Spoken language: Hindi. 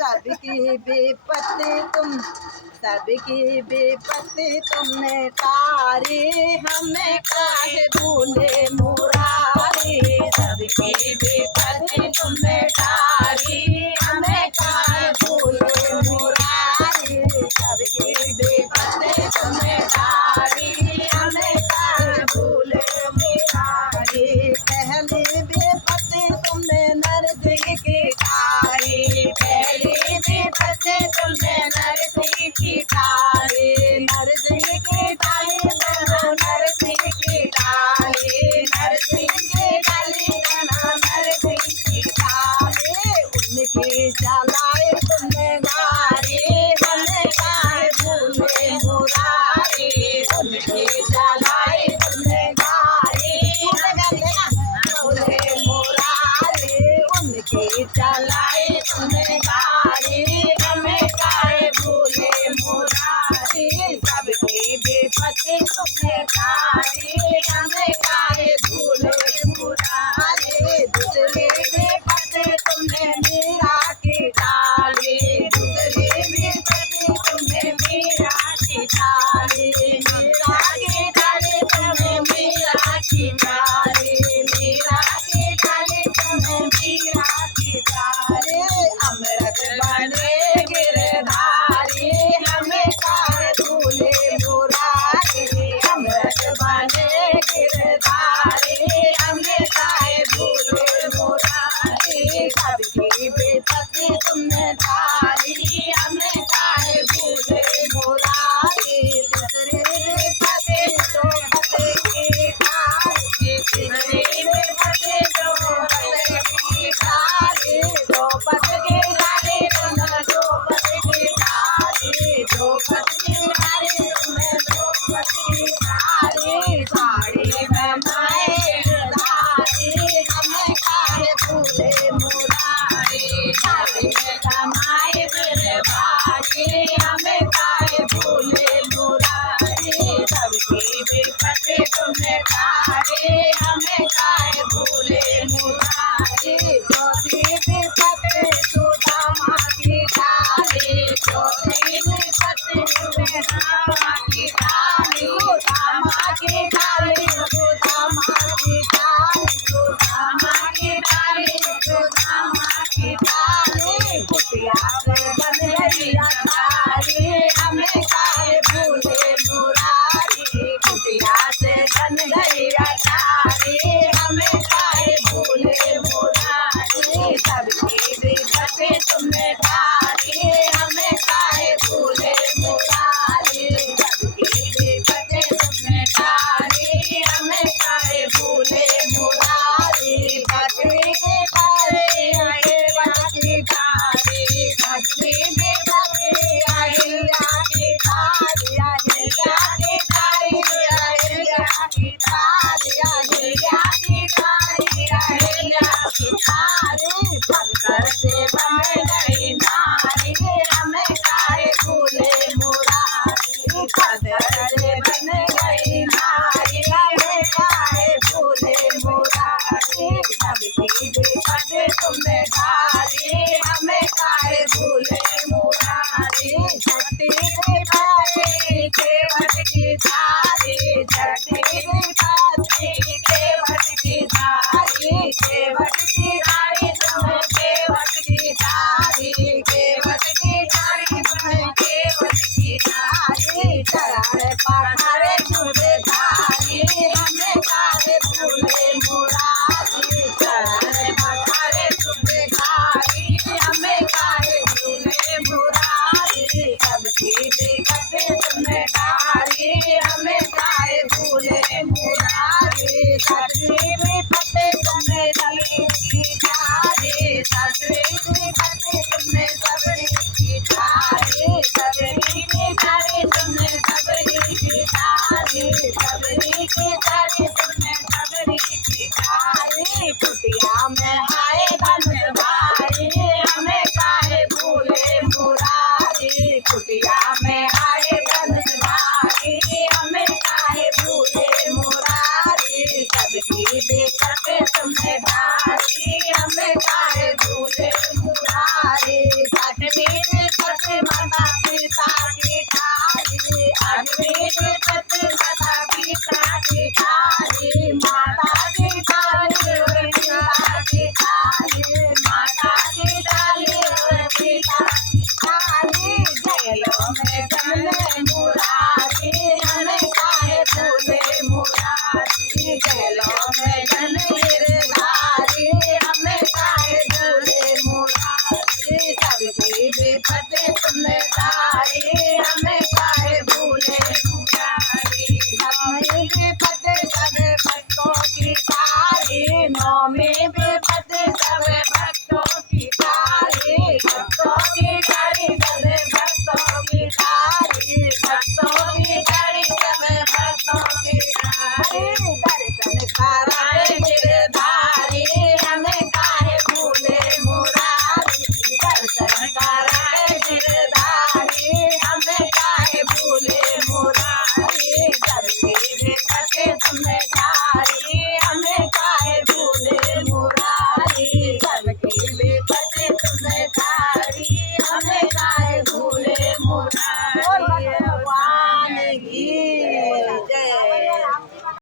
सबकी विपत्ति तुम सबकी विपत्ति तुमने तारी, हमें काहे भूले मुरारी। सबकी विपत्ति तुमने तारी, हमें काहे भूले मुरारी। सबकी विपत्ति तुमने तारी, हमें काहे भूले मुरारी। पहली विपत्ति तुमने नरसिंह की तारी, पहली विपत्ति तुमने नरसिंह की तारी। नरसिंह की तारी बना नरसिंह की तारी, नरसिंह की तारी बना नरसिंह की तारी। उनकी चलाई तुमने गारी, हमें काहे भूले मुरारी। उनकी चलाई तुमने गारी, भूले मुरारी। उनकी चलाई तुमने गारी, हमें काहे भूले मुरारी। सबकी विपत्ति तुमने तारी, हमें काहे भूले मुरारी। दूसरी विपत्ति तुमने मीरा की तारी, दूसरी विपत्ति तुमने मीरा की तारी। मीरा की तारी तुमने मीरा की तारी, मीरा की तारी तुमने मीरा की तारी। अमृत बने गिरधारी, हमें काहे भूले मुरारी। अमृत बने गिरधारी, हमें काहे भूले मुरारी। सबकी विपत्ति तुमने तारी, हमें काहे भूले मुरारी। दूसरी विपत्ति द्रौपदी की तारी, तीसरी विपत्ति द्रौपदी की तारी। द्रौपदी की तारी तुमने द्रौपदी की तारी, द्रौपदी की तारी तुमने द्रौपदी की तारी। साड़ी में माए धारी, हमें काहे भूले मुरारी। साड़ी में जमाए मेरे भारी, हमें काहे भूले मुरारी। सबकी विपत्ति तुमने तारी, हमें काहे भूले मुरारी। चौथी विपत्ति सुदामा की तारी, चौथी विपत्ति सुदामा की तारी। सुदामा की तारी, सुदामा की तारी, सुदामा की तारी, सुदामा की तारी। कुटिया से बन गई अटारी, हमें काहे भूले मुरारी। कुटिया से बन गई अटारी, हमें काहे भूले मुरारी। सबकी विपत्ति तुमने तारी, हमें काहे भूले मुरारी। सबकी विपत्ति तुमने तारी, हमें काहे भूले मुरारी। भद्री की तारी अहिल्या की तारी, भद्री की तारी अहिल्या की तारी। अहिल्या की तारी अहिल्या की तारी, अहिल्या की तारी अहिल्या की तारी। पत्थर से बन गई नारी, हमें काहे भूले मुरारी। पत्थर से बन गई नारी, हमें काहे भूले मुरारी। सबकी विपत्ति तुमने तारी, हमें काहे भूले मुरारी। छठी विपत्ति केवट की तारी, छठी विपत्ति केवट की तारी। केवट की तारी तुम्हें केवट की तारी, केवट की तारी तुम्हें केवट की तारी। चढ़ाए पठारे छुड़े धारी, हमें काहे भूले मुरारी। चढ़ाए पठारे छुड़े धारी, हमें काहे भूले मुरारी। सबकी विपत्ति तुमने तारी, हमें काहे भूले मुरारी। छठी विपत्ति तुमने सबरी की तारी, छठी विपत्ति तुमने सबरी की तारी। सबरी की तारी तुमने सबरी की तारी, सबरी की तारी तुमने सबरी की तारी। कुटिया में आए धनुष भारी, हमें काहे भूले मुरारी। कुटिया में आए धनुष भारी, हमें काहे भूले मुरारी। सबकी विपत्ति तुमने तारी, हमें